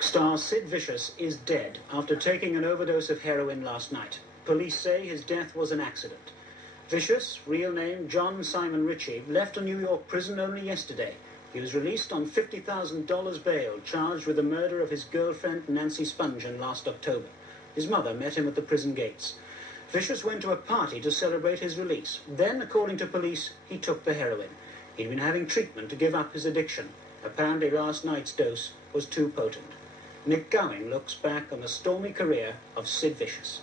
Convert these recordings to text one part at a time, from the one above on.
Star Sid Vicious is dead after taking an overdose of heroin last night. Police say his death was an accident. Vicious, real name John Simon Ritchie, left a New York prison only yesterday. He was released on $50,000 bail, charged with the murder of his girlfriend Nancy Spungen last October. His mother met him at the prison gates. Vicious went to a party to celebrate his release. Then, according to police, he took the heroin. He'd been having treatment to give up his addiction. Apparently last night's dose was too potent. Nick Gowing looks back on the stormy career of Sid Vicious.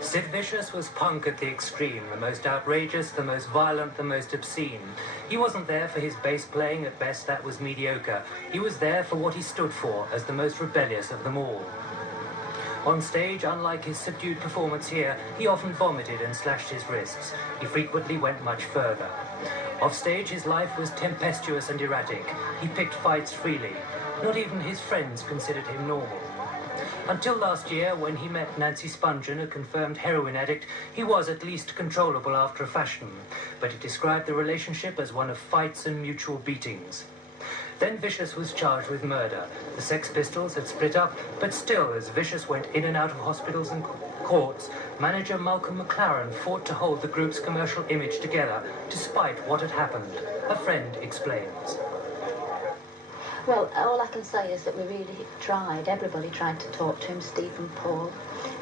Sid Vicious was punk at the extreme, the most outrageous, the most violent, the most obscene. He wasn't there for his bass playing, at best that was mediocre. He was there for what he stood for, as the most rebellious of them all. On stage, unlike his subdued performance here, he often vomited and slashed his wrists. He frequently went much further. Off stage, his life was tempestuous and erratic. He picked fights freely. Not even his friends considered him normal. Until last year, when he met Nancy Spungen, a confirmed heroin addict, he was at least controllable after a fashion, but he described the relationship as one of fights and mutual beatings. Then Vicious was charged with murder. The Sex Pistols had split up, but still, as Vicious went in and out of hospitals and courts, manager Malcolm McLaren fought to hold the group's commercial image together, despite what had happened. A friend explains. Well, all I can say is that we really tried. Everybody tried to talk to him, Steve and Paul.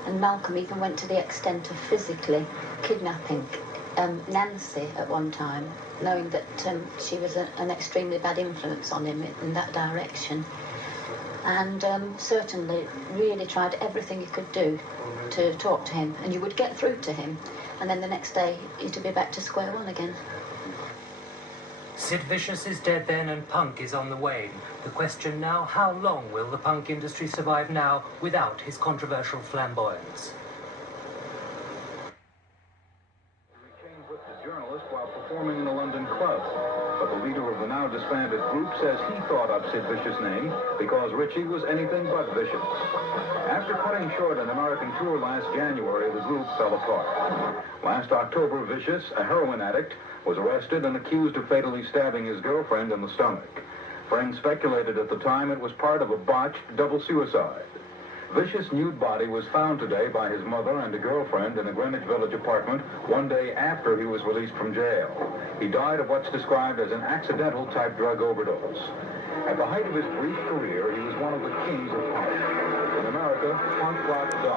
And Malcolm even went to the extent of physically kidnapping Nancy at one time, knowing that she was an extremely bad influence on him in that direction. And certainly really tried everything he could do to talk to him. And you would get through to him. And then the next day, you'd be back to square one again. Sid Vicious is dead then and punk is on the wane. The question now, how long will the punk industry survive now without his controversial flamboyance? He changed with the journalist while performing in a London club. But the leader of the now disbanded group says he thought up Sid Vicious' name because Ritchie was anything but vicious. After cutting short an American tour last January, the group fell apart. Last October, Vicious, a heroin addict, was arrested and accused of fatally stabbing his girlfriend in the stomach. Friends speculated at the time it was part of a botched double suicide. Vicious' nude body was found today by his mother and a girlfriend in a Greenwich Village apartment one day after he was released from jail. He died of what's described as an accidental type drug overdose. At the height of his brief career, he was one of the kings of punk. In America, punk rock died.